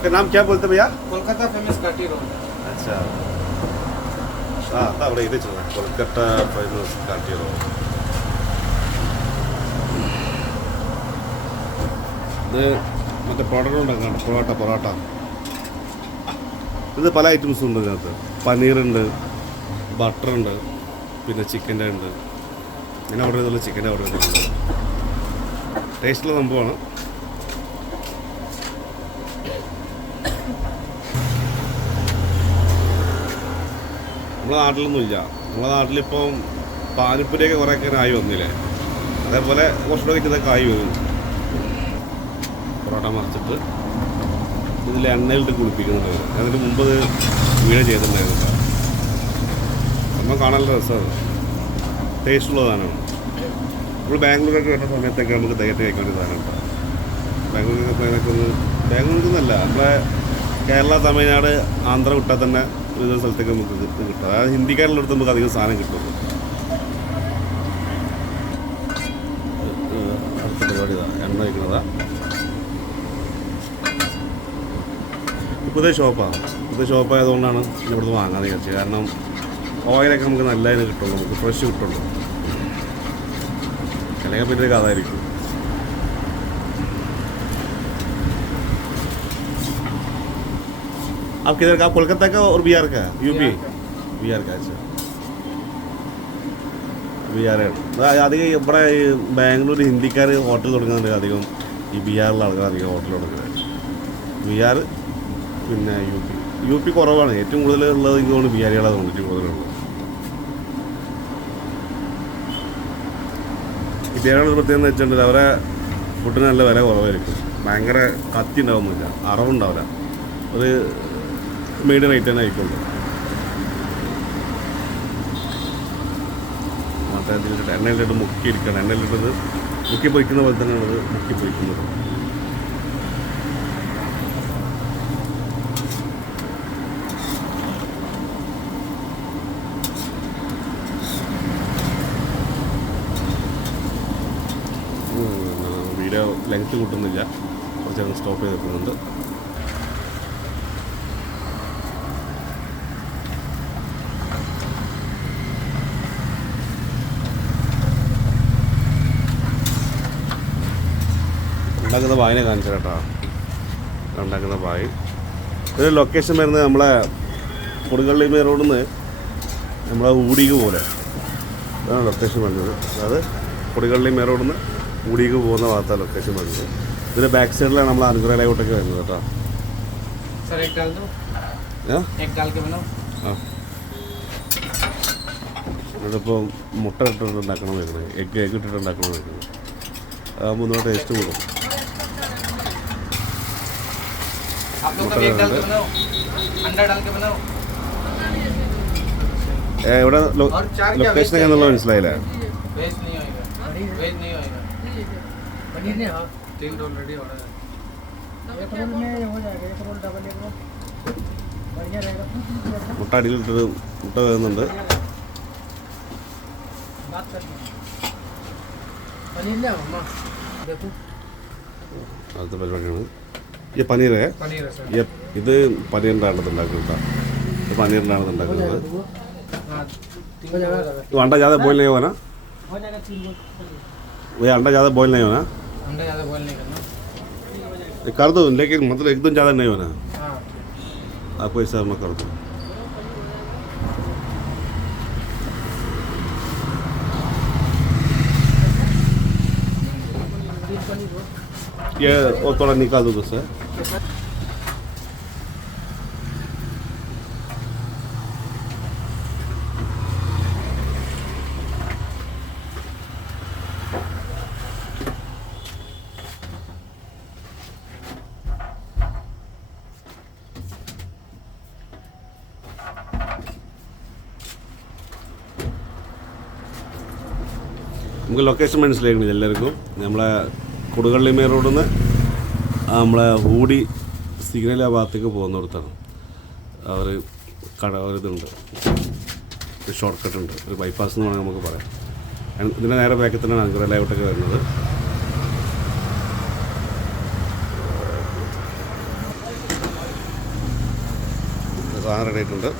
इसका नाम क्या बोलते भैया? कोलकाता फेमस काटी रोल. अच्छा आता അവിടെ ഇത് ചുള്ള കൊൽക്കത്ത ഫേമസ് കാട്ടി റോൾ. ഇത് മറ്റേ പൊറോട്ട ഉണ്ടാക്കുന്നുണ്ട്. പൊറോട്ട ഇത് പല ഐറ്റംസും ഉണ്ട് ഇതിനകത്ത്. പനീറുണ്ട്, ബട്ടറുണ്ട്, പിന്നെ ചിക്കൻ്റെ ഉണ്ട്. ഞാൻ ഓർഡർ ചെയ്തുള്ള ചിക്കൻ്റെ ഓർഡർ ചെയ്തിട്ടുണ്ട്. ടേസ്റ്റുള്ള സംഭവമാണ്. നമ്മളെ നാട്ടിലൊന്നുമില്ല. നമ്മളെ നാട്ടിലിപ്പം പാനിപ്പൂരിയൊക്കെ കുറേയൊക്കെ ആയി വന്നില്ലേ, അതേപോലെ കുറച്ചുകൂടെ ഇതൊക്കെ ആയി വരും. പൊറോട്ട മറിച്ചിട്ട് ഇതിൽ എണ്ണയിലിട്ട് കുളിപ്പിക്കുന്നുണ്ട്. അതിന് മുമ്പ് ഇത് വീഡിയോ ചെയ്തിട്ടുണ്ടായിരുന്നില്ല. നമ്മൾ കാണാൻ രസമാണ്, ടേസ്റ്റുള്ള സാധനമാണ്. നമ്മൾ ബാംഗ്ലൂരൊക്കെ വരുന്ന സമയത്തൊക്കെ നമുക്ക് ധൈര്യത്തിൽ കഴിക്കാൻ ഒരു സാധനം ഉണ്ടാവും. ബാംഗ്ലൂരിൽ നമ്മളെ കേരള, തമിഴ്നാട്, ആന്ധ്ര വിട്ടാൽ തന്നെ ഒരു സ്ഥലത്തേക്ക് നമുക്ക് കിട്ടും. അതായത് ഹിന്ദിക്കാരിലടുത്ത് നമുക്ക് അധികം സാധനം കിട്ടുള്ളൂ. അടുത്ത പരിപാടി ഇതാണ്, എണ്ണ വയ്ക്കുന്നതാണ്. പുതിയ ഷോപ്പായതുകൊണ്ടാണ് ഇവിടുന്ന് വാങ്ങാൻ വിചാരിച്ചത്. കാരണം ഓയിലൊക്കെ നമുക്ക് നല്ലതിന് കിട്ടുള്ളൂ, നമുക്ക് ഫ്രഷ് കിട്ടുള്ളൂ. അല്ലെങ്കിൽ പിന്നെ ഒരു കഥായിരിക്കും. आप किधर का? आप कोलकाता का और बिहार का? यूपी बिहार का. अच्छा ബിഹാറാണ് അധികം. ഇവിടെ ഈ ബാംഗ്ലൂർ ഹിന്ദിക്കാർ ഹോട്ടൽ തുടങ്ങുന്നുണ്ട് അധികം. ഈ ബീഹാറിലെ ആൾക്കാർ അധികം ഹോട്ടൽ തുടങ്ങുന്നത്. ബീഹാർ പിന്നെ യു പി കുറവാണ്. ഏറ്റവും കൂടുതൽ ഉള്ളത് എനിക്ക് തോന്നുന്നു ബിഹാരികളാണ് തോന്നിട്ട് കൂടുതലുള്ളത്. ഈ ബിഹാരികളുടെ പ്രത്യേകത എന്ന് വെച്ചിട്ടുണ്ടെങ്കിൽ അവരെ ഫുഡിന് നല്ല വില കുറവായിരിക്കും. ഭയങ്കര കത്തി ഉണ്ടാവുന്നില്ല, അറവുണ്ടാവില്ല. ഒരു മീഡിയം റേറ്റ് തന്നെ ആയിക്കോളൂ. മറ്റേ ഇതിലിട്ട് എണ്ണയിലിട്ട് മുക്കിയിരിക്കണം. എണ്ണയിലിട്ടത് മുക്കി പൊയ്ക്കുന്ന പോലെ തന്നെയാണ് അത് മുക്കി പൊയ്ക്കുന്നത്. വീഡിയോ ലെങ്ത്ത് കൂട്ടുന്നില്ല, കുറച്ച് നേരം സ്റ്റോപ്പ് ചെയ്ത് വെക്കുന്നുണ്ട്. ഉണ്ടാക്കുന്ന പായിനെ കാണിച്ചു കേട്ടോ. ഉണ്ടാക്കുന്ന പായ്. ഇതിന് ലൊക്കേഷൻ വരുന്നത് നമ്മളെ കൊടുകള്ളി റോഡിൽ നിന്ന് നമ്മളെ ഊടിക്ക് പോലെ അതാണ് ലൊക്കേഷൻ വരുന്നത്. അതായത് കൊടുകള്ളി റോഡിൽ നിന്ന് ഊടിക്ക് പോകുന്ന ഭാഗത്താണ് ലൊക്കേഷൻ വരുന്നത്. ഇതിൻ്റെ ബാക്ക് സൈഡിലാണ് നമ്മൾ അനുഗ്രഹയിലോട്ടൊക്കെ വരുന്നത് കേട്ടോ. ഇതിപ്പോൾ മുട്ട ഇട്ടിട്ടുണ്ടാക്കണം വെക്കുന്നത്, എഗ് ഇട്ടിട്ടുണ്ടാക്കണം വെക്കുന്നത്. അതാകുമ്പോൾ ഒന്നുകൂടെ ടേസ്റ്റ് കൂടും. ഇവിടെ ലൊക്കേഷൻ എങ്ങനെയുള്ള മനസ്സിലായില്ലേ? മുട്ട അടിയിലിട്ടത് മുട്ട വേകുന്നുണ്ട്. അടുത്ത പരിപാടിയാണ് ഈ പനീർ. ഇത് പനീറിൻ്റെ ഉണ്ടാക്കുന്നത്. ഇത് പനീറിൻ്റെ ഉണ്ടാക്കുന്നത്. अंडा ज़्यादा बॉईल नहीं होगा ना? भैया अंडा ज़्यादा बॉईल नहीं होना? अंडा ज़्यादा बॉईल नहीं करना। कर दो, लेकिन मतलब एकदम ज़्यादा नहीं होना. हाँ आपको हिसाब में कर दो. ये और थोड़ा निकाल दो दोस्त. നമുക്ക് ലൊക്കേഷൻ മനസ്സിലാക്കുന്നില്ല എല്ലാവർക്കും. നമ്മളെ കൊടുകള്ളി റോഡിൽ നിന്ന് നമ്മളെ ഊടി സിഗ്നൽ ആ ഭാഗത്തേക്ക് പോകുന്നിടത്താണ്. അവർ ഒരിതുണ്ട്, ഒരു ഷോർട്ട് കട്ട് ഉണ്ട്, ഒരു ബൈപ്പാസ് എന്ന് വേണമെങ്കിൽ നമുക്ക് പറയാം. ഇതിൻ്റെ നേരെ ബാക്കിൽ തന്നെയാണ് അനുഗ്രഹയിലോട്ടൊക്കെ വരുന്നത്. സാധനം റെഡി ആയിട്ടുണ്ട്.